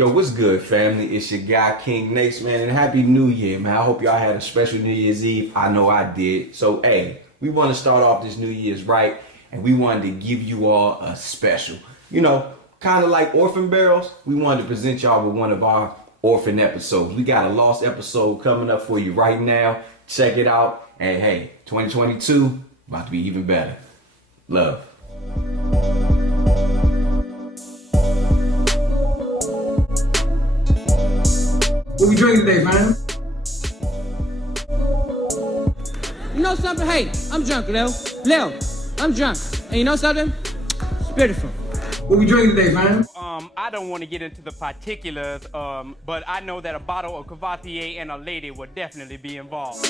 Yo, what's good, family? It's your guy, King Nace, man, and Happy New Year, man. I hope y'all had a special New Year's Eve. I know I did. So, hey, we want to start off this New Year's right, and we wanted to give you all a special. You know, kind of like Orphan Barrels, we wanted to present y'all with one of our orphan episodes. We got a lost episode coming up for you right now. Check it out. And hey, 2022, about to be even better. Love. What we drinking today, man? You know something? Hey, I'm drunk, Lil. I'm drunk. And you know something? It's beautiful. What we drinking today, man? I don't want to get into the particulars, but I know that a bottle of Cavatier and a lady would definitely be involved.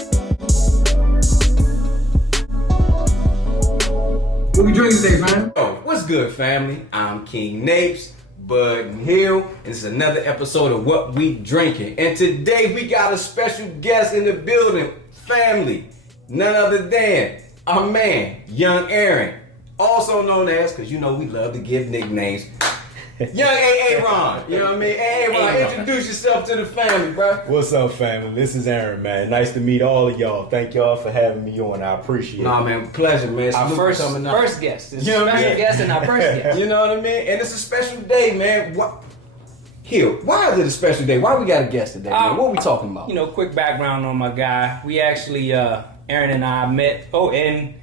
What we drinking today, man? Yo, what's good, family? I'm King Napes, Bud and Hill, and this is another episode of What We Drinking. And today we got a special guest in the building, family. None other than our man, Young Aaron, also known as, because you know we love to give nicknames, Young A.A. Ron. You know what I mean? A.A. Ron, introduce yourself to the family, bro. What's up, family? This is Aaron, man. Nice to meet all of y'all. Thank y'all for having me on. I appreciate it. Nah, man, pleasure, man. Our Salute first coming up. guest. This You know what I special mean? guest and our first guest. You know what I mean? And it's a special day, man. What? Hill, why is it a special day? Why we got a guest today, man? What are we talking about? You know, quick background on my guy. We actually, Aaron and I met, and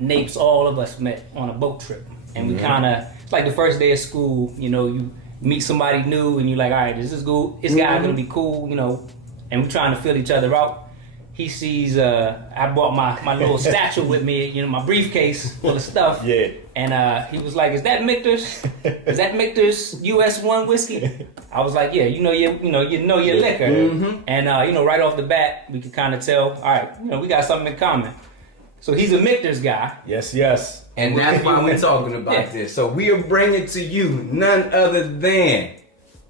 Napes, all of us met on a boat trip. And we kind of, it's like the first day of school, you know, you meet somebody new and you're like, all right, this is cool. This guy's gonna be cool, you know, and we're trying to fill each other out. He sees, I brought my little satchel with me, you know, my briefcase full of stuff. Yeah. And he was like, is that Michter's? Is that Michter's US 1 whiskey? I was like, yeah, you know your liquor. And, you know, right off the bat, we could kind of tell, all right, you know, we got something in common. So he's a Michter's guy. Yes. And that's why we're talking about this. So we are bringing to you none other than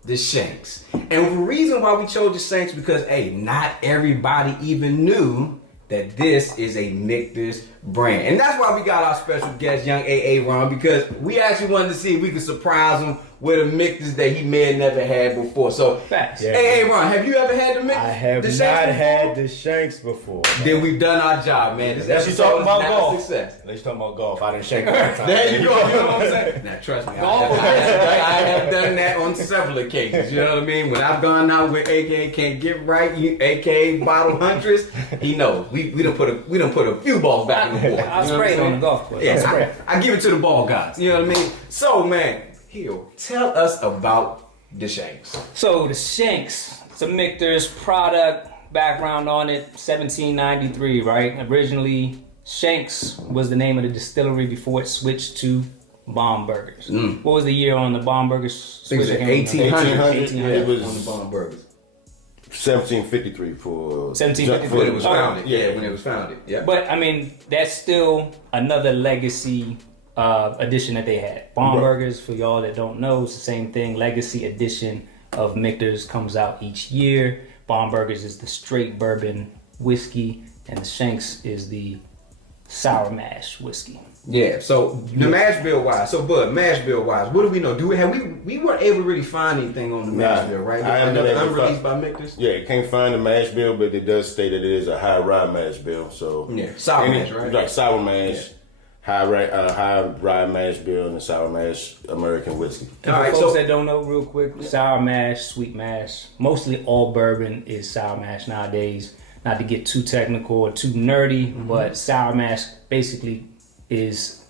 the Shanks. And the reason why we chose the Shanks because, hey, not everybody even knew that this is a Michter's brand. And that's why we got our special guest, Young A.A. Ron, because we actually wanted to see if we could surprise him with a Michter's that he may have never had before. So, Facts. Yeah. A.A. Ron, have you ever had the Michter's? I have the not Shanks had before? the Shanks before. Then we've done our job, man. This Unless you episode talking is about not golf. a success. Let's talk about golf. I didn't shake all the time. There you go, you know what I'm saying? Now trust me, I have done that on several occasions, you know what I mean? When I've gone out with AKA can't get right, AKA bottle huntress, he knows. We done put a few balls back in the board. I'll you know what spray I'm it on saying? the golf course. Yeah, I give it to the ball gods, you know what I mean? So man, Hill, tell us about the Shanks. So the Shanks, it's a Michter's product, background on it, 1793, right? Originally, Shanks was the name of the distillery before it switched to Bomb Burgers. What was the year on the Bomb Burgers? I think it was switch again? 1800. Yeah, it was on the Bomb Burgers. 1753 for 1753. When it was founded. Yeah, when it was founded. Yeah. But I mean, that's still another legacy edition that they had. Bomb Burgers, for y'all that don't know, it's the same thing. Legacy edition of Michter's comes out each year. Bomb Burgers is the straight bourbon whiskey, and the Shanks is the sour mash whiskey. Yeah, so the mash bill wise, what do we know? We weren't able to really find anything on the mash bill, right? I haven't Another been able to unreleased by find- Michter's? Yeah, can't find the mash bill, but it does state that it is a high rye mash bill. So Yeah, sour mash, right? Like sour mash, high rye mash bill, and the sour mash American whiskey. And All for right, folks so- that don't know, real quick, sour mash, sweet mash, mostly all bourbon is sour mash nowadays. Not to get too technical or too nerdy, but sour mash basically is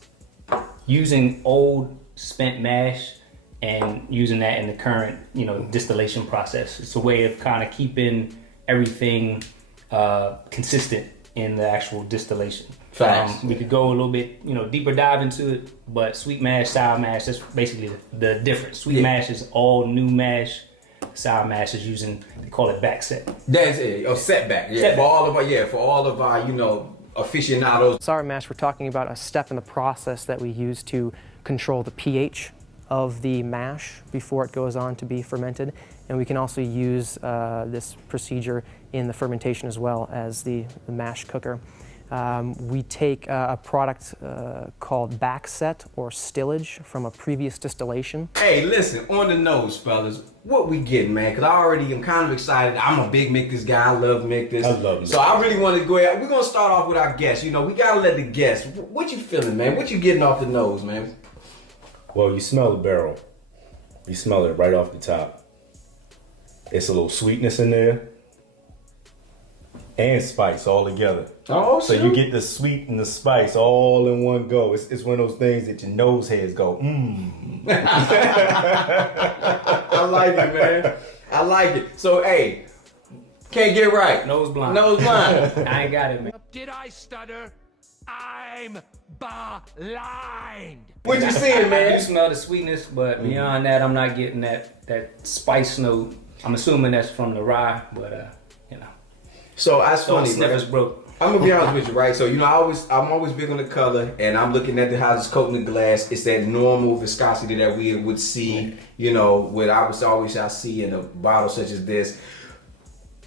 using old spent mash and using that in the current, you know, distillation process. It's a way of kind of keeping everything consistent in the actual distillation. Facts. We could go a little bit, you know, deeper dive into it, but sweet mash, sour mash, that's basically the difference. Sweet mash is all new mash. Sour mash is using, they call it back set. That's it. Setback. Yeah, Setback. for all of our, you know, aficionados. Sour mash, we're talking about a step in the process that we use to control the pH of the mash before it goes on to be fermented. And we can also use this procedure in the fermentation as well as the mash cooker. We take a product called backset or stillage from a previous distillation. Hey, listen, on the nose, fellas, what we getting, man? Because I already am kind of excited. I'm a big Michter's guy. I love Michter's. I love it. So I really want to go ahead. We're going to start off with our guests. You know, we got to let the guests. What you feeling, man? What you getting off the nose, man? Well, you smell the barrel. You smell it right off the top. It's a little sweetness in there. And spice all together. Oh, so you get the sweet and the spice all in one go. It's one of those things that your nose hairs go, mmm. I like it, man. I like it. So, hey, can't get right. Nose blind. Nose blind. I ain't got it, man. Did I stutter? I'm blind. What you seeing, I do man? smell the sweetness, but beyond that, I'm not getting that spice note. I'm assuming that's from the rye, but you know. So that's funny, Sniffers man. broke. I'm gonna be honest with you, right? So you know, I'm always big on the color, and I'm looking at how it's coating the glass. It's that normal viscosity that we would see, you know, what I see in a bottle such as this.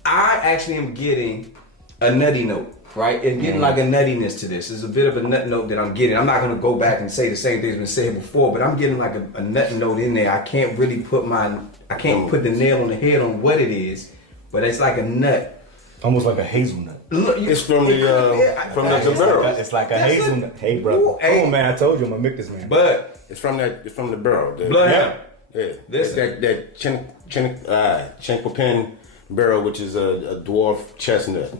I actually am getting a nutty note, right? And getting like a nuttiness to this. There's a bit of a nut note that I'm getting. I'm not gonna go back and say the same thing that's been said before, but I'm getting like a nut note in there. I can't really put the nail on the head on what it is, but it's like a nut. Almost like a hazelnut. Look, It's from the barrel. It's like a hazelnut. Hey, brother. Ooh, hey. Oh, man, I told you I'm a Michter's man. But It's from the barrel. bloodhound. Yeah, Listen. that Chinquapin barrel, which is a dwarf chestnut.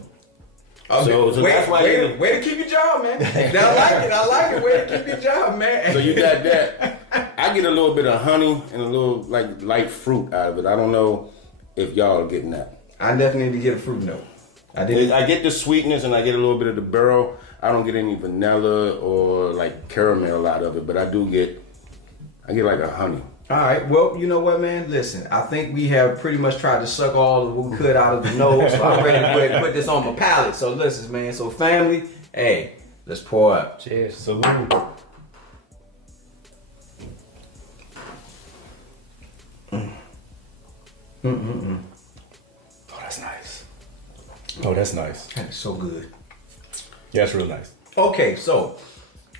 So that's why way to keep your job, man. I like it. Way to keep your job, man. So you got that. I get a little bit of honey and a little like light fruit out of it. I don't know if y'all are getting that. I definitely get a fruit note. I get the sweetness and I get a little bit of the barrel. I don't get any vanilla or like caramel out of it, but I get like a honey. All right. Well, you know what, man? Listen, I think we have pretty much tried to suck all of what we could out of the nose. So I'm ready to go ahead and put this on my palate. So listen, man. So family, hey, let's pour up. Cheers. Salute. Oh, that's nice. Oh, that's nice. That's so good. Yeah, that's real nice. Okay, so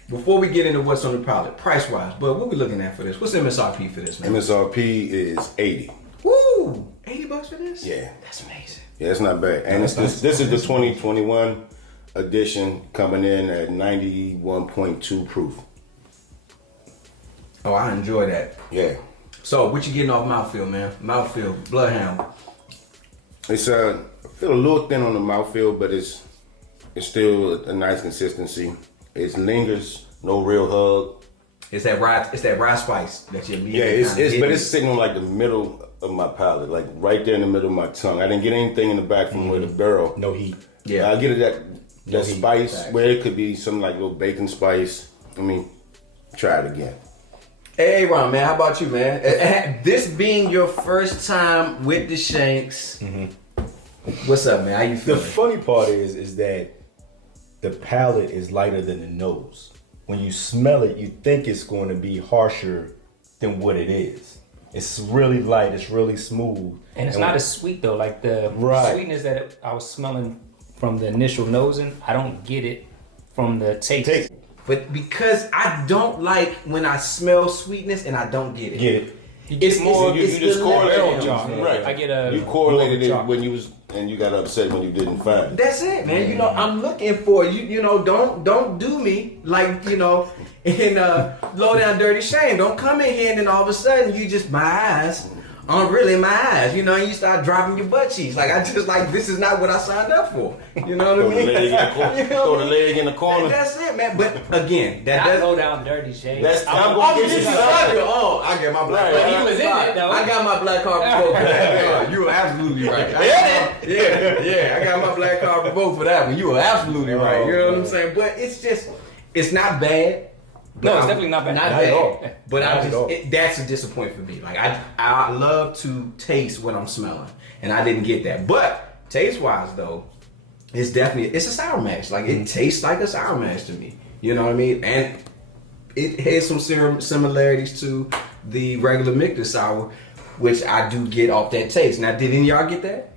before we get into what's on the palate, price-wise, but what we looking at for this? What's MSRP for this, man? MSRP is $80. Woo! $80 for this? Yeah. That's amazing. Yeah, it's not bad. And this is the 2021 edition coming in at 91.2 proof. Oh, I enjoy that. Yeah. So, what you getting off mouthfeel, man? Mouthfeel, bloodhound. It's I feel a little thin on the mouthfeel, but it's still a nice consistency. It lingers, no real hug. It's that rye spice that you need. Yeah, it's sitting on like the middle of my palate, like right there in the middle of my tongue. I didn't get anything in the back from where the barrel. No heat. Yeah, I get that No heat. spice Facts. where it could be some like little bacon spice. I mean, try it again. Hey, Ron, man, how about you, man? This being your first time with the Shenks, what's up, man? How you The feeling? funny part is that the palate is lighter than the nose. When you smell it, you think it's going to be harsher than what it is. It's really light. It's really smooth. And it's not as sweet though. Like the Right. sweetness that I was smelling from the initial nosing, I don't get it from the taste. But because I don't like when I smell sweetness and I don't get it. Get it? It's more. You It's just the correlated level. it, chocolate. right? I get a you correlated more it chocolate. when you was and you got upset when you didn't find it. That's it, man. You know, I'm looking for you. You know, don't do me like in Low Down Dirty Shame. Don't come in here and then all of a sudden you just my eyes aren't really my eyes. You know, and you start dropping your butt cheeks. Like I just like this is not what I signed up for. You know what I mean? Throw the leg in the corner. That's it, man. But again, that Not does. Low Down Dirty Shade. That's I'm Oh, gonna you get you just something. oh, I get my black Right, card. he was in it, though. I got my black card for both. Yeah, you were absolutely right. Yeah, I got my black card for both for that one. You were absolutely right. You know what I'm saying? But it's not bad. No, it's definitely not bad. Not Not at all. bad. But Not at all. that's a disappointment for me. Like I love to taste what I'm smelling, and I didn't get that. But taste wise though, it's a sour mash. Like it tastes like a sour mash to me. You know what I mean? And it has some similarities to the regular Michter sour, which I do get off that taste. Now, did any of y'all get that?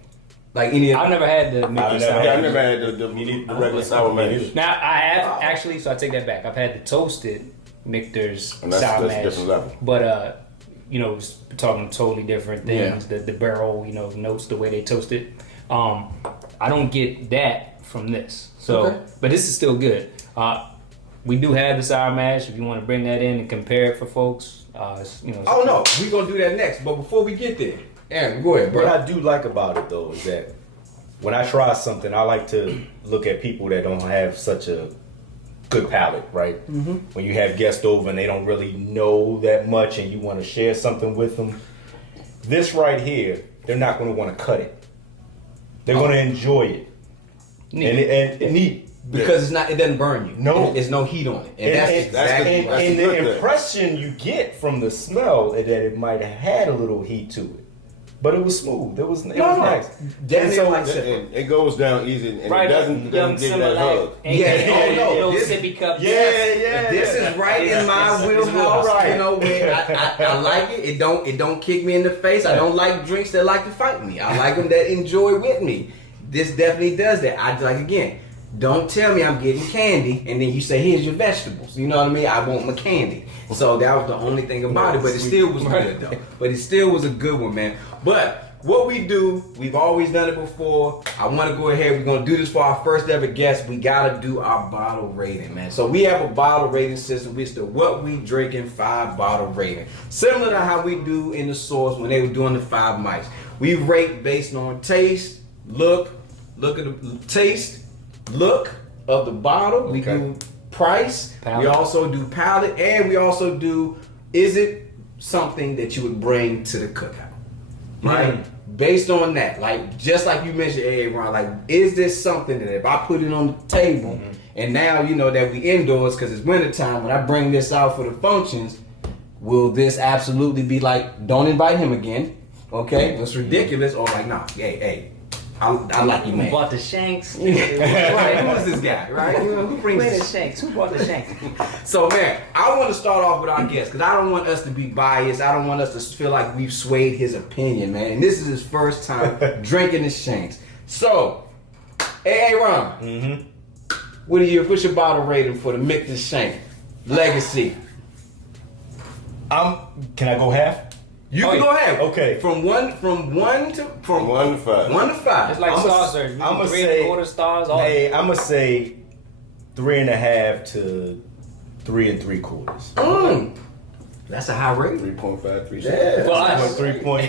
Like any? I've never had the Michter sour. Yeah, I never had the regular sour mash. Now I have actually, so I take that back. I've had the toasted Michter's And that's sour a mash, different level. but just talking totally different things. The barrel, notes, the way they toast it. I don't get that from this. So, but this is still good. We do have the sour mash. If you want to bring that in and compare it for folks, Oh no, we're gonna do that next. But before we get there, Aaron, go ahead, bro. What I do like about it though is that when I try something, I like to look at people that don't have such a good palate, right? Mm-hmm. When you have guests over and they don't really know that much and you want to share something with them, this right here, they're not going to want to cut it. They're going to enjoy it. Neat. And neat. Because it doesn't burn you. No. There's no heat on it. And And the impression you get from the smell is that it might have had a little heat to it. But it was smooth. It was nice. Definitely And so, And it goes down easy, and Right, it doesn't give you that hug. This- sippy cup. This is right in my wheelhouse. Right. You know, where I like it. It don't kick me in the face. I don't like drinks that like to fight me. I like them that enjoy with me. This definitely does that. I like, again, don't tell me I'm getting candy and then you say, here's your vegetables. You know what I mean? I want my candy. So that was the only thing about it, but it still was good though. But it still was a good one, man. But what we do, we've always done it before. I want to go ahead. We're going to do this for our first ever guest. We got to do our bottle rating, man. So we have a bottle rating system. It's the What We Drinking 5 bottle rating. Similar to how we do in the Source when they were doing the 5 mics. We rate based on taste, look at the taste, look of the bottle. We do price. Palate. We also do palate. And we also do, is it something that you would bring to the cookout? Right? Based on that, like just like you mentioned, Aaron, like is this something that if I put it on the table and now you know that we indoors because it's wintertime, when I bring this out for the functions, will this absolutely be like, don't invite him again? Okay, it's ridiculous, or like, nah, hey, I like you, man. Who bought the Shanks? Right, who is this guy, right? Who brings Where the this? Shanks? Who bought the Shanks? So, man, I want to start off with our guest because I don't want us to be biased. I don't want us to feel like we've swayed his opinion, man. And this is his first time drinking the Shanks. So, hey, Ron, what's your bottle rating for the Michter Shank Legacy? can I go half? You can go ahead. Okay. From one to 1 to 5. 1 to 5. It's like star search. I'm gonna 3 say 1/4 stars. All Hey, I'm gonna say 3.5 to 3 3/4. That's a high rating. 3.5, 3.6. Yeah. For us. 3.5,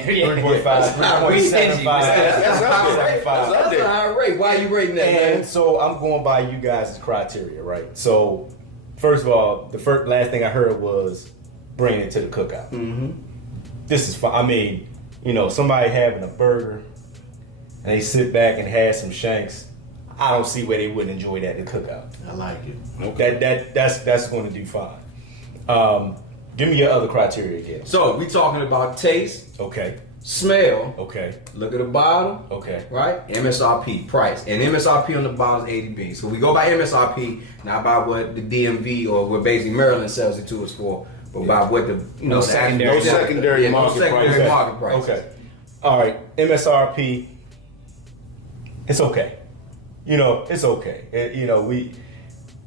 We stingy. 3.75. That's a high rate. 3.75. That's a high rate. Why are you rating that, man? And so I'm going by you guys' criteria, right? So first of all, the last thing I heard was bring it to the cookout. This is fine. I mean, somebody having a burger and they sit back and have some Shanks. I don't see where they wouldn't enjoy that in the cookout. I like it. That's going to do fine. Give me your other criteria again. So we talking about taste, Okay. smell, Okay. look at the bottle, Okay. right? MSRP, price. And MSRP on the bottle is 80B. So we go by MSRP, not by what the DMV or what basically Maryland sells it to us for, but by what the No secondary. No secondary market secondary price. market price. Okay. All right. MSRP. It's okay. It's okay.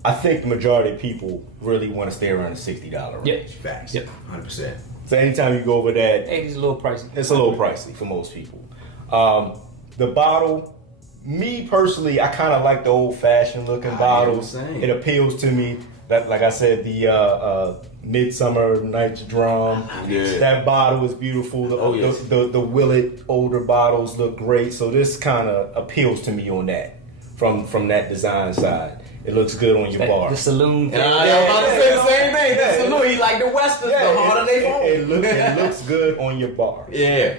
I think the majority of people really want to stay around the $60 range. Yep. Facts. Yep. 100%. So anytime you go over that, 80's a little pricey. it's a little pricey for most people. The bottle, me personally, I kind of like the old-fashioned looking bottles. same. It appeals to me. That, like I said, the Midsummer Night's Drum. Yeah. That bottle is beautiful. The Willet older bottles look great. So this kind of appeals to me on that, from that design side. It looks good on your bar. The saloon thing. I was about to say the same thing. That's the Louis, like the Westerns, the harder they fall. It looks good on your bar. Yeah.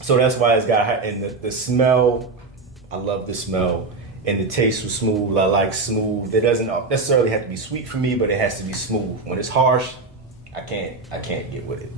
So that's why it's got, and the smell, I love the smell, and the taste was smooth. I like smooth. It doesn't necessarily have to be sweet for me, but it has to be smooth. When it's harsh, I can't get with it.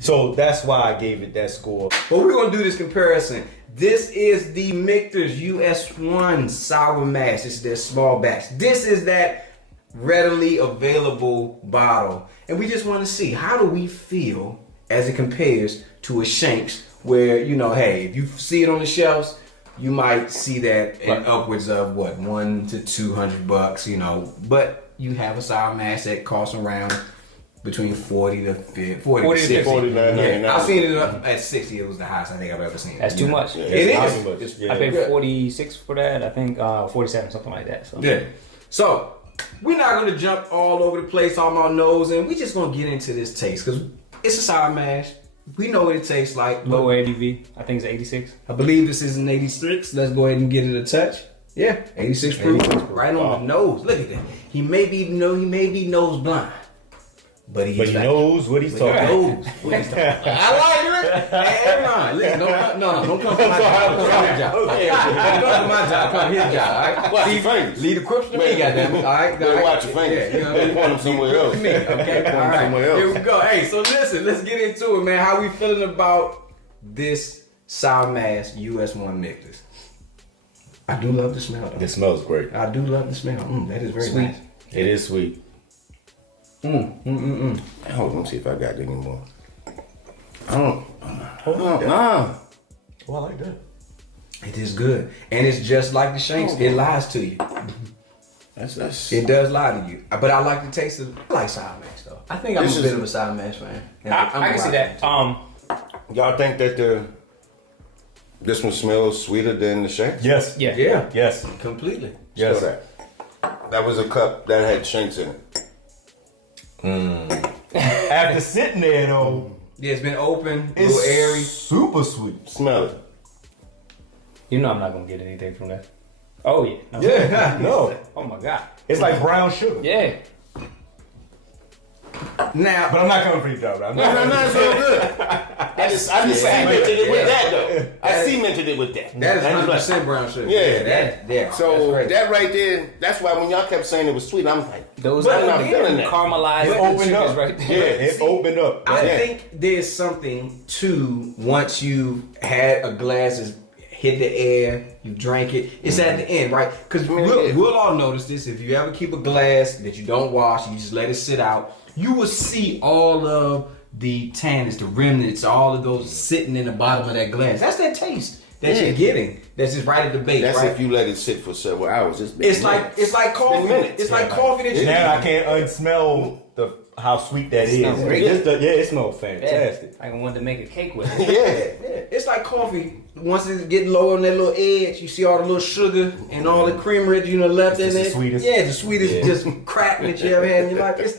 So that's why I gave it that score. But we're gonna do this comparison. This is the Michter's US1 sour mash. This is their small batch. This is that readily available bottle. And we just want to see, how do we feel as it compares to a Shanks, where hey, if you see it on the shelves, you might see that in upwards of what, $100 to $200, but you have a sour mash that costs around between 40 to 60. $49.99. I've seen it up at 60. It was the highest I think I've ever seen. That's too much. Yeah, It it's is. too much. Yeah. I paid Yeah. 46 for that. I think 47, something like that. So. Yeah. So we're not gonna jump all over the place on our nose, and we're just gonna get into this taste because it's a sour mash. We know what it tastes like. Low ADV. I think it's 86. I believe this is an 86. Let's go ahead and get it a touch. Yeah, 86 proof. Right on the nose. Look at that. He may be nose blind, but he knows what he's talking about. knows what he's talking about. I like it. Hey, man, listen, don't come for my job. Come for his job. Don't come for my job. Come for his job. All right? Watch your fingers. Leave the crips to me, goddamn it. All right, Better watch your fingers. Yeah, you know what I mean? Point them somewhere else. Me, okay? Point All them right. somewhere else. Here we go. Hey, so listen, let's get into it, man. How we feeling about this sour mash US1 Michters? I do love the smell, though. It smells great. I do love the smell. That is very Sweet. nice. It is sweet. Hold on, let me see if I got any more. I don't. Oh, I like that. It is good, and it's just like the Shanks. It lies to you. That's. It does lie to you. But I like the taste of. I like sour mash though. I think I'm This a is- bit of a sour mash fan. I can see that. Y'all think that this one smells sweeter than the Shanks? Yes. Yeah. Yeah, Yes. completely. Yes. Smell that. That was a cup that had Shanks in it. After sitting there though, Yeah, it's been open, a it's little airy. super sweet. Smell it. You know I'm not gonna get anything from that. Oh yeah. No. Yeah. No. Oh my god. It's like brown sugar. Yeah. Now, But I'm not coming for you, Joe. I'm No, not. it's all good. I just cemented it with that though. I cemented it with that. that is That's 100% brown sugar. Yeah. yeah. So that's that right there, that's why when y'all kept saying it was sweet, I'm like, Those I'm are not feeling that. caramelized Open sugars up. right there. Yeah. It opened up. I Yeah. think there's something to once you've had a glass is hit the air, you drank it. It's at the end, right? Because we'll all notice this. If you ever keep a glass that you don't wash, you just let it sit out, you will see all of the tannins, the remnants, all of those sitting in the bottom of that glass. That's that taste that you're getting. That's just right at the base, That's right? if you let it sit for several hours. It's like coffee. minutes. It's like coffee that you Now I can't unsmell how sweet that is. smells great. It smells fantastic. I wanted to make a cake with it. Yeah. It's like coffee. Once it get low on that little edge, you see all the little sugar and all the creamery that you done left in It's the it. sweetest. Yeah, the sweetest just crack that you ever had in your life. It's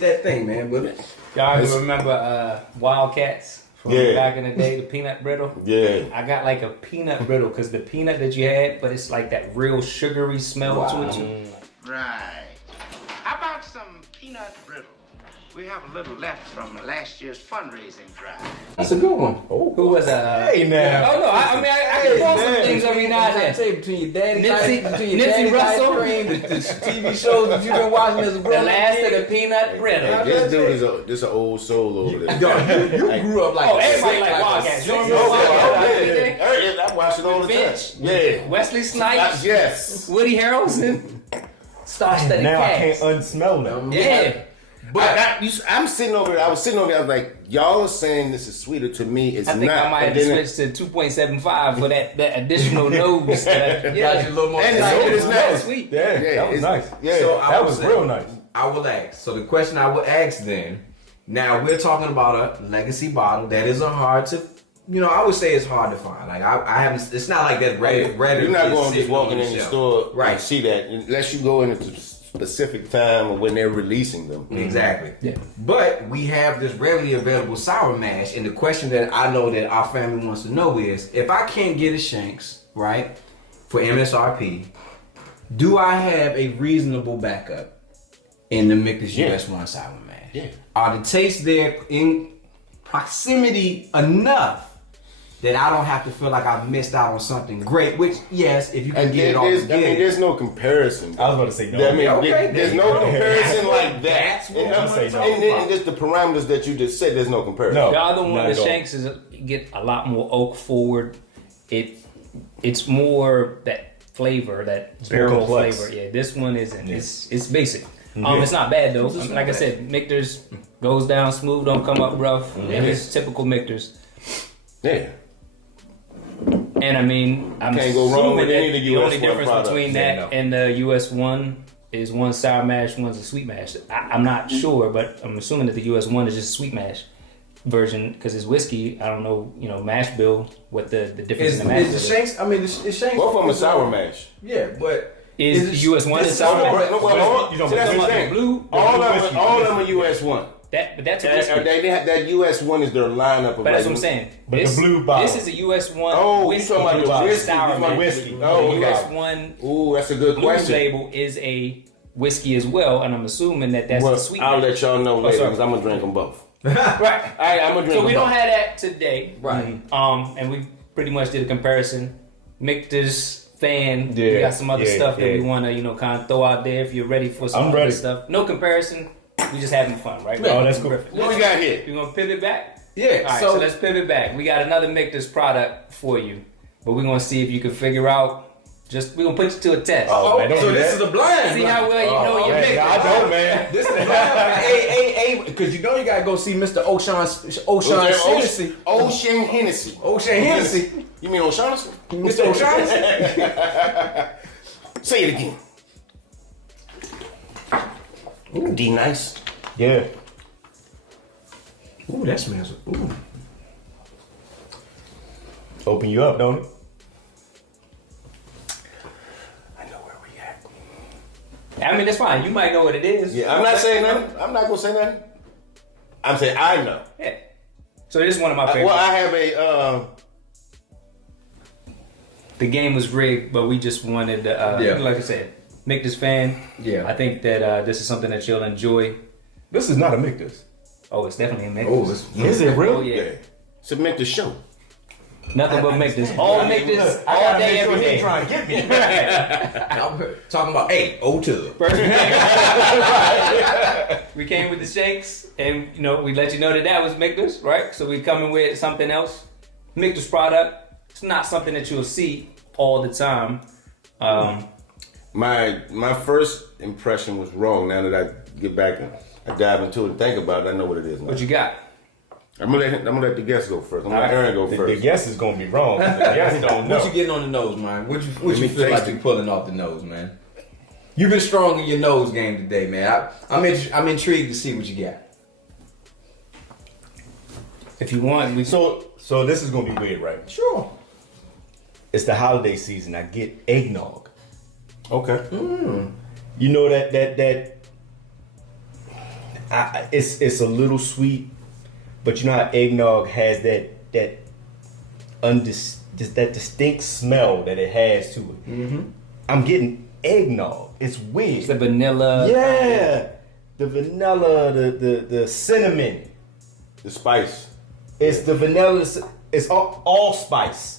that thing, man. But Y'all remember Wildcats from Yeah. back in the day, the peanut brittle? Yeah. I got like a peanut brittle because the peanut that you had, but it's like that real sugary smell to it too. Right. How about some peanut brittle? We have a little left from last year's fundraising drive. that's a good one. Who was Hey now. Oh no, I mean I can pull some things every now and I then. tell you, between your daddy's Nipsey ice Russell. cream, the TV shows that you've been watching as a The grown last of the peanut brittle. Hey, this dude is an old soul over there. Yo, you grew up like Oh, everybody like a Wildcats. You don't six- know Wildcats? I watch it all the time. Finch. Yeah. Wesley Snipes, Yes. Woody Harrelson, star-studded Now I cast. can't unsmell them. Yeah. I'm sitting over there. I was sitting over there. I was like, y'all are saying this is sweeter. To me, it's I think not. I might have And then switched to 2.75 for that additional nose. Got you a little more. And it's spice. sweet as That's nice. sweet. Yeah, Yeah, that was it's- nice. Yeah. So I That would was say- real nice. I will ask. So the question I will ask then, now we're talking about a legacy bottle that is a hard to, I would say it's hard to find. Like I haven't. It's not like that. You're not going to just walking in the store right? and see that unless you go in at a specific time or when they're releasing them. Exactly. Yeah. But we have this readily available sour mash, and the question that I know that our family wants to know is, if I can't get a Shanks right for MSRP, do I have a reasonable backup in the Michter's US1 sour mash? Yeah. Are the tastes there in proximity enough that I don't have to feel like I missed out on something great? Which, yes, if you can And get it all together. there's no comparison. I was about to say no. I mean, Okay, there's there no you go. comparison like that. That's what And I'm I'm saying. saying, and then just the parameters that you just said, there's no comparison. No. The other one, Not the at all. Shanks, is get a lot more oak forward. It's more that flavor, that more barrel complex. flavor. Yeah, this one isn't. It's basic. It's not bad though. Like I said, Michter's Goes down smooth, don't come up rough. And it's typical Michters. Yeah. And I mean, I'm Can't go wrong with any of the the US only one difference products. between that and the US one is one's sour mash, one's a sweet mash. I'm not sure, but I'm assuming that the US one is just a sweet mash version because it's whiskey. I don't know, mash bill, what the difference in the mash bill Is is. the Shanks? I mean, it's Shanks. Both of them are sour mash. Yeah, but Is the US one is sour mash? You don't that's the thing. Blue? All of them are US one. But that's a whiskey. They have, that US one is their lineup of But that's what I'm saying. But the blue bottle. This is a US one. Oh, you whiskey. talking about the whiskey? Sour You talking mash. whiskey? The Oh, US okay. one Ooh, that's a good blue question. label is a whiskey as well, and I'm assuming that that's Well, the sweet I'll mash. let y'all know later sorry. because I'm gonna drink them both. Right. I'm gonna drink So them we don't both. have that today. Right. And we pretty much did a comparison. Michter's fan. Yeah, We got some other yeah, stuff that yeah. we want to, kind of throw out there if you're ready for some I'm other ready. stuff. No comparison. We just having fun, right? Oh, that's cool. Perfect. What we got here? You gonna pivot back? yeah. All right, so let's pivot back. We got another Michter's product for you, but we're gonna see if you can figure out. We're gonna put you to a test. Oh, man, don't so do this that. is a blind. See how well you know your Man, Michter. I know, man. This is a blind. Hey, because you gotta go see Mr. Ocean Hennessy. Ocean Hennessy. Ocean Hennessy. You mean O'Shaughnessy? Mr. O'Shaughnessy. Say it again. Ooh, D nice. Yeah. Ooh, that smells. Ooh. Open you up, don't it? I know where we at. I mean, that's fine. You might know what it is. Yeah, I'm not saying nothing. I'm not gonna say nothing. I'm saying I know. Yeah. So this is one of my favorites. Well, I have a. The game was rigged, but we just wanted to, like I said, Michter's fan. Yeah. I think that this is something that you'll enjoy. This is not a Michter's. Oh, it's definitely a Michter's. Oh, it's Is it real? Oh, yeah. Submit the show. Nothing but Michter's. All Michter's, all day, every day. Trying to get me. I'm talking about O2. First we came with the Shanks, and we let you know that was Michter's, right? So we coming with something else. Michter's product. It's not something that you'll see all the time. My first impression was wrong. Now that I get back and I dive into it and think about it, I know what it is now. What you got? I'm gonna let the guests go first. I'm gonna let Aaron go The first. guess is gonna be wrong. The guess don't know. What you getting on the nose, man? What you me feel like taste you it. pulling off the nose, man? You've been strong in your nose game today, man. I'm intrigued to see what you got. If you want, we So this is gonna be weird, right? Sure. It's the holiday season. I get eggnog. Okay. You know that it's a little sweet, but you know how eggnog has that distinct smell that it has to it. Mm-hmm. I'm getting eggnog. It's weird. it's the vanilla. Yeah, the vanilla, the cinnamon. The spice. It's the vanilla. It's all spice.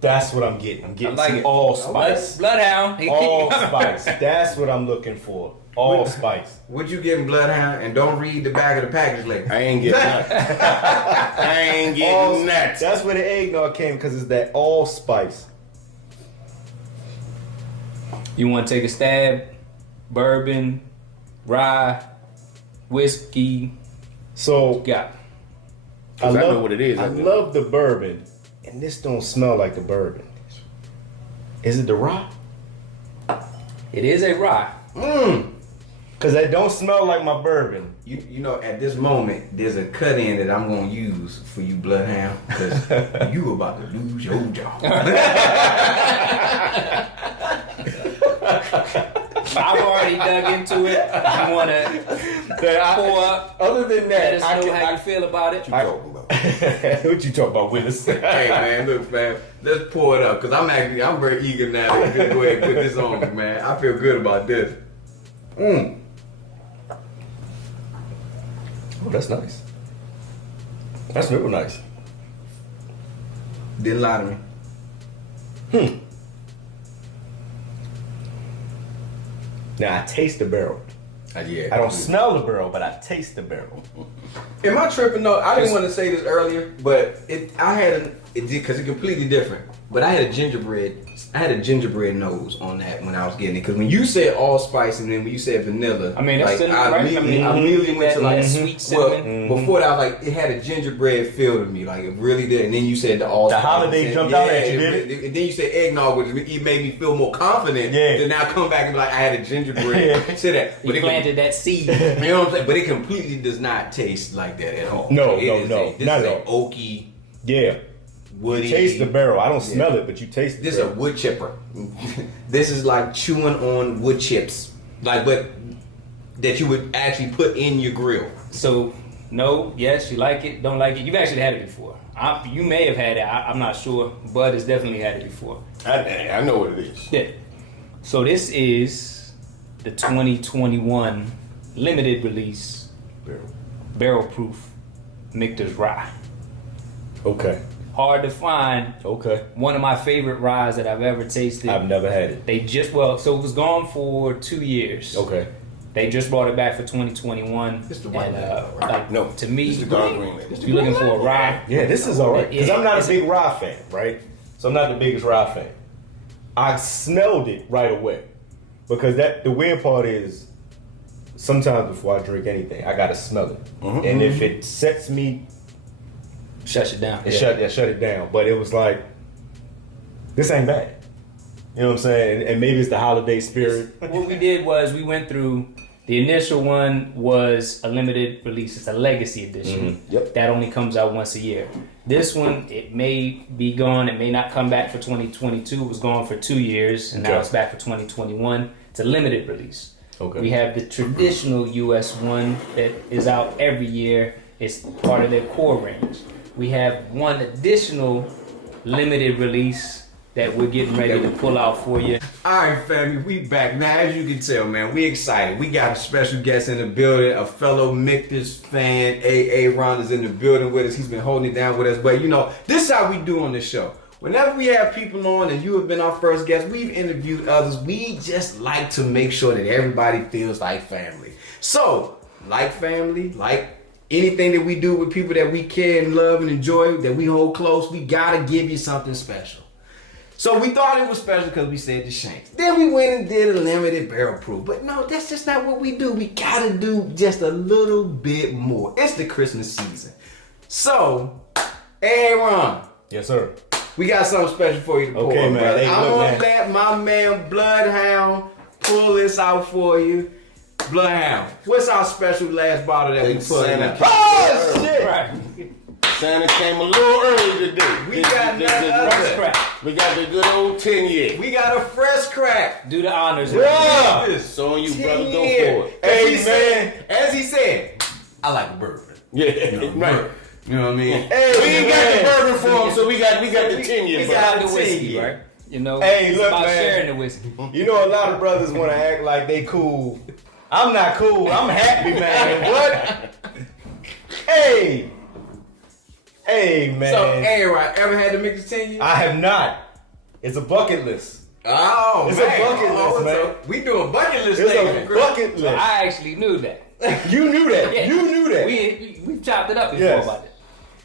That's what I'm getting. I'm getting I like some it. all spice. Bloodhound. All spice. That's what I'm looking for. All spice. What you getting, Bloodhound? And don't read the back of the package later. I ain't getting that. I ain't getting that. That's where the eggnog came because it's that all spice. You want to take a stab? Bourbon, rye, whiskey. So Got. I know what it is. I love the bourbon, and this don't smell like the bourbon. Is it the rye? It is a rye. Cause that don't smell like my bourbon. You know, at this moment, there's a cut in that I'm gonna use for you, Bloodhound, because you about to lose your job. I've already dug into it. You want to pour up? Other than Let that, us know how you feel about it. What you talking about, Willis? Hey man, look, man, let's pour it up because I'm very eager now to just go ahead and put this on me, man. I feel good about this. Oh, that's nice. That's real nice. Didn't lie to me. Now I taste the barrel. Yeah. I don't smell the barrel, but I taste the barrel. Am I tripping though? I didn't want to say this earlier, but because it's completely different. But I had a gingerbread nose on that when I was getting it. Because when you said allspice and then when you said vanilla, I mean, that's like, cinnamon, right? I immediately went to like sweet cinnamon. Before that, like it had a gingerbread feel to me, like it really did. And then you said the allspice. The holiday jumped out at you, did it? And then you said eggnog, which it made me feel more confident. Yeah. To now come back and be like, I had a gingerbread. Say that. You planted that seed. You know what I'm saying? But it completely does not taste like that at all. No, This not is at all. oaky, Yeah. woody. You taste the barrel. I don't smell it, but you taste This the is a barrel. wood chipper. This is like chewing on wood chips, like but that you would actually put in your grill. So, no, yes, you like it, don't like it. You've actually had it before. You may have had it. I'm not sure. Bud has definitely had it before. I know what it is. Yeah. So this is the 2021 limited release barrel proof Michter's rye. Okay. Hard to find. Okay. One of my favorite ryes that I've ever tasted. I've never had it. So it was gone for 2 years. Okay. They just brought it back for 2021. It's the white and label, right? like, No, to me, it's the dark green label. you're looking for a rye. Yeah, this is alright. Because I'm not a It's- big rye fan, right? So I'm not the biggest rye fan. I smelled it right away. Because the weird part is sometimes before I drink anything, I gotta smell it. And if it sets me, Shuts it down. shut it down. But it was like, this ain't bad. You know what I'm saying? And maybe it's the holiday spirit. What we did was we went through. The initial one was a limited release. It's a legacy edition. Yep. That only comes out once a year. This one, it may be gone. It may not come back for 2022. It was gone for 2 years, and now Okay. it's back for 2021. It's a limited release. Okay. We have the traditional US one that is out every year. It's part of their core range. We have one additional limited release that we're getting ready to pull out for you. All right, family, we back. Now, as you can tell, man, we excited. We got a special guest in the building, a fellow Michter's fan. A.A. Ron is in the building with us. He's been holding it down with us. But, you know, this is how we do on this show. Whenever we have people on and you have been our first guest, we've interviewed others. We just like to make sure that everybody feels like family. So, like family, like anything that we do with people that we care and love and enjoy, that we hold close, we gotta give you something special. So we thought it was special because we said the Shanks. Then we went and did a limited barrel proof. But no, that's just not what we do. We gotta do just a little bit more. It's the Christmas season. So, hey Ron, Yes, sir. we got something special for you to pour, Okay, man. brother. Hey, I'm look, gonna man. let my man Bloodhound pull this out for you. Bloodhound, what's our special last bottle that we It's put in? Santa. Oh, shit! Right. Santa came a little early today. We got none other. Crack. We got the good old 10 year. We got a fresh crack. Do the honors. Yeah. This So on you, 10 brother, go year. for it. Hey, As he said, I like bourbon. Yeah, right. You know what I mean? Hey, We ain't got man. the bourbon for him, so we got the 10 year. we brother. got About the whiskey, 10. right? You know, Hey, it's look, about man. sharing the whiskey. You know, a lot of brothers want to act like they cool. I'm not cool. I'm happy, man. What? Hey. Hey, man. So, A-Rod, ever had to mix the 10 years? I have not. It's a bucket list. Oh, It's a man. bucket list, so man. we do a bucket list It's thing. a bucket list. I actually knew that. You knew that. Yeah. You knew that. We've chopped it up before Yes. about it.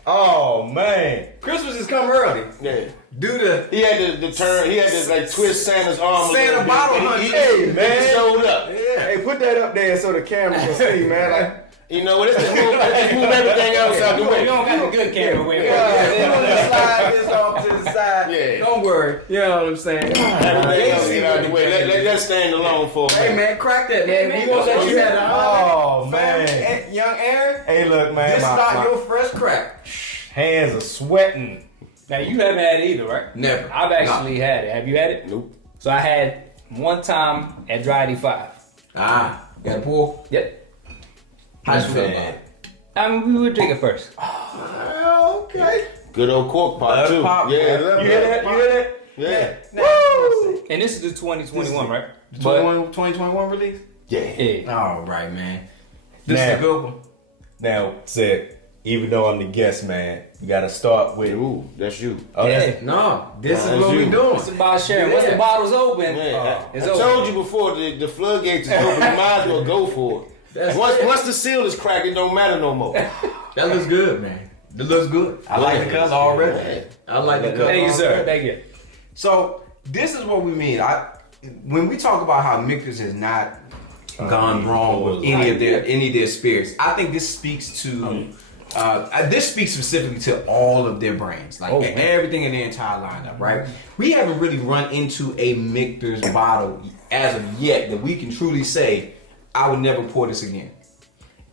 Oh, man. Christmas has come early. Yeah. Do the He had to turn, he had to like twist Santa's arm a Santa little bit. bottle He- hunter. he- Hey, he man. showed up. yeah. Hey, put that up there so the camera can see, man. Like, You know what? Let's just move everything else out the We way. don't got the good camera with Yeah, you want to slide this off to the side. Yeah. Don't worry. You know what I'm saying? Everything else get out the way. Let's stand alone for a Hey, minute. man, crack that, man. man. We gonna let you have the Oh, honor. man. Family, young Aaron, hey, look, man. this is not My your fresh crack. hands are sweating. Now you haven't had it either, right? Never. I've actually had it. Have you had it? Nope. So I had one time at Dry 85. Ah, got a pour? Yep. How you feel about it? I mean, we were drinking first. Okay. Good old cork pop, too. pop, Yeah, man. love You hear that. that? You hear that? Yeah. Woo! And this is the 2021, right? 2021 release? Yeah. Yeah. All right, man. This Now- is a good one. Now, said, even though I'm the guest, man, you gotta start with. Ooh, that's you. Oh, Yeah. No, this is Nah, what it's we you. doing. It's about sharing. Once the bottle's open, Yeah, it's I over. told you before, the floodgates is open. You might as well go for it. Once the seal is cracked, it don't matter no more. That looks good, man. It looks good. I like the color already. I like the color. Thank you, sir. already. Thank you. So this is what we mean. When we talk about how Michter's has not gone wrong with any of their spirits, I think this speaks to this speaks specifically to all of their brands, like everything in their entire lineup, right? We haven't really run into a Michter's bottle as of yet that we can truly say, I would never pour this again.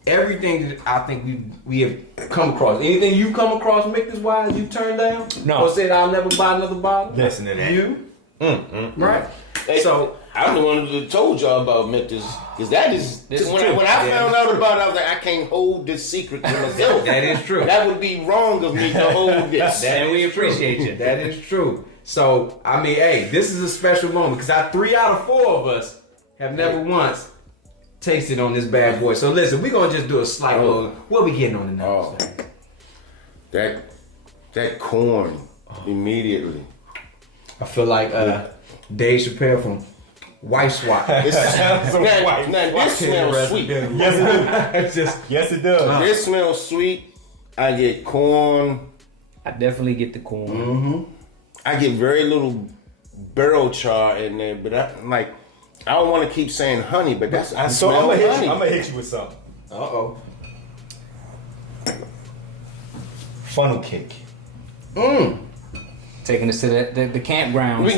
Everything that I think we have come across, anything you've come across Michter's wise, you turned down? No. Or said I'll never buy another bottle? Listen to that. You? Right. Hey, So I'm the one who told y'all about Michter's, because that is This when, is true. when I found out about it, I was like, I can't hold this secret to myself. that is true. That would be wrong of me to hold this. And we appreciate you. That is true. So I mean, hey, this is a special moment because 3 out of 4 of us have never once tasted on this bad boy. So listen, we're gonna just do a slight little. What we getting on the nose? That corn immediately. I feel like Dave Chappelle from Wife Swap. Now, this smells sweet. Yes, it does. This smells sweet. I get corn. I definitely get the corn. Mm-hmm. I get very little barrel char in there, but I don't want to keep saying honey, but that's I So smell I'm honey. gonna hit you with something. Uh-oh. Funnel cake. Taking us to the campgrounds. You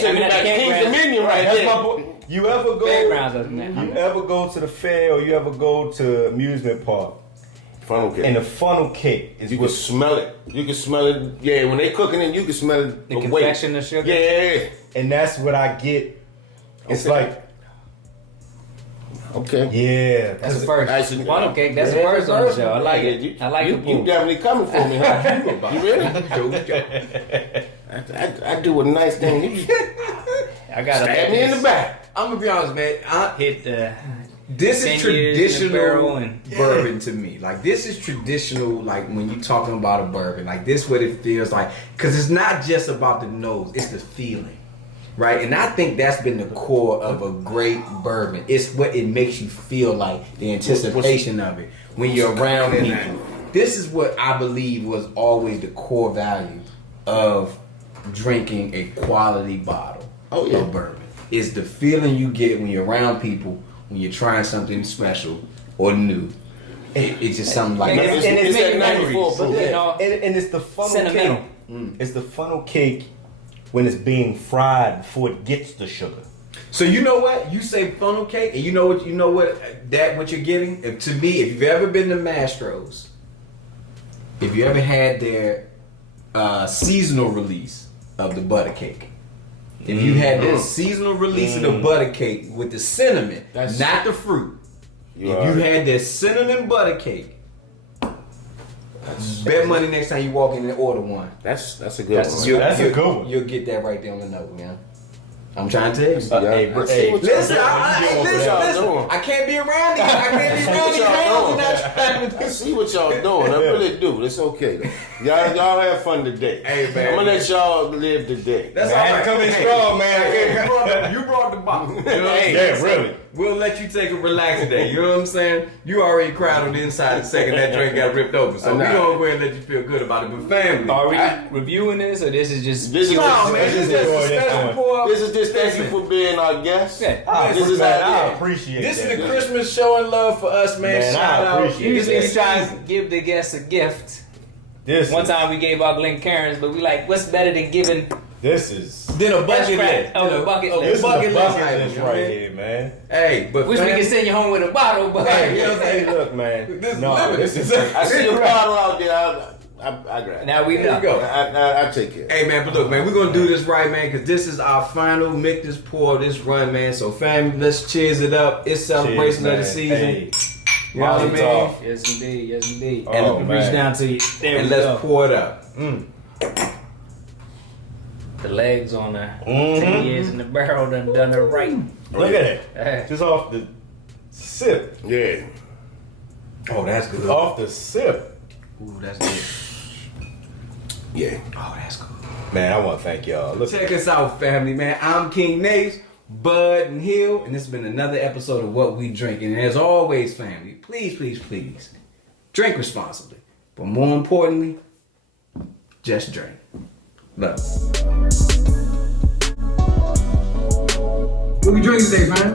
taking that King's Dominion right That's there. my boy. You ever Fairgrounds, go? isn't it? You ever go to the fair or you ever go to amusement park? Funnel cake. And the funnel cake is You can smell it. You can smell it. Yeah, when they cooking it, you can smell it. The confection of sugar. Yeah. and that's what I get. It's like, Okay. yeah, That's the first. Actually, Funnel cake. That's the first on the show. I like it. I like the You blue. definitely coming for me, huh? You really? I do a nice thing. You I got stab me in the back. I'm gonna be honest, man. Hit the. This is 10 years in the barrel traditional and- bourbon to me. Like this is traditional. Like when you talking about a bourbon, like this what it feels like. Because it's not just about the nose; it's the feeling, right? And I think that's been the core of a great bourbon. It's what it makes you feel like, the anticipation of it when you're around people. This is what I believe was always the core value of drinking a quality bottle of bourbon. It's the feeling you get when you're around people. When you're trying something special or new, it's just something like And that. it's that making 94 memories. proof. You know, and it's the funnel Sentimental. cake. It's the funnel cake when it's being fried before it gets the sugar. So you know what? You say funnel cake, and you know what what you're getting? To me, if you've ever been to Mastro's, if you ever had their seasonal release of the butter cake. If you had that seasonal release of the butter cake with the cinnamon, not the fruit. If you had that cinnamon butter cake, bet money next time you walk in and order one. That's a good one. That's a good one. You'll get that right there on the note, man. I'm trying to tell you. Listen, Listen, I can't be around these. I can't be around these hands without trying to I see what y'all doing. I really do. It's okay. Y'all have fun today. Hey, man. I'm gonna let y'all live today. That's Man, all right. coming strong, man. You brought the bottle. You know what I'm saying? Yeah, really. We'll let you take a relax today. You know what I'm saying? You already cried on the inside the second that drink got ripped open. So we're going to go ahead and let you feel good about it. But family. Are we reviewing this or this is just? This is No, man. This is just a special pour. This is just thank you for being our guest. Yeah. This is Man, I our appreciate This that. is the Christmas showing love for us, man. Man, I Shout out. appreciate Usually we This try season. and give the guests a gift. This One is- time we gave out Glencairns, but we like, what's better than giving? This is Then a That's bucket right. list. Oh, the bucket list. this is bucket the list bucket item, list you know right what I mean? here, man. Hey, but Wish we fam- could send you home with a bottle, but Hey, you know what I'm saying? Hey, look, man. This is No, limited. this is. I see a bottle out there. I grab it. now we There know. you go. I take it. Hey man, but look, man, we're gonna do this right, man, because this is our final Michter's pour, this run, man. So, family, let's cheers it up. It's celebration of the season. Hey. You know what I Mazel mean? tov. Yes, indeed. Yes, indeed. Oh, And let me reach man. down to you. There And we let's go. pour it up. The legs on the 10 years in the barrel done it right. Look at it. Hey. Just off the sip. Yeah. Oh, that's good. Off the sip. Ooh, that's good. Yeah. Oh, that's cool. Man, I want to thank y'all. Look, Check us out, family, man. I'm King Nace, Bud and Hill, and this has been another episode of What We Drinking. And as always, family, please, please, please, drink responsibly. But more importantly, just drink. Love. What we drinking today, man?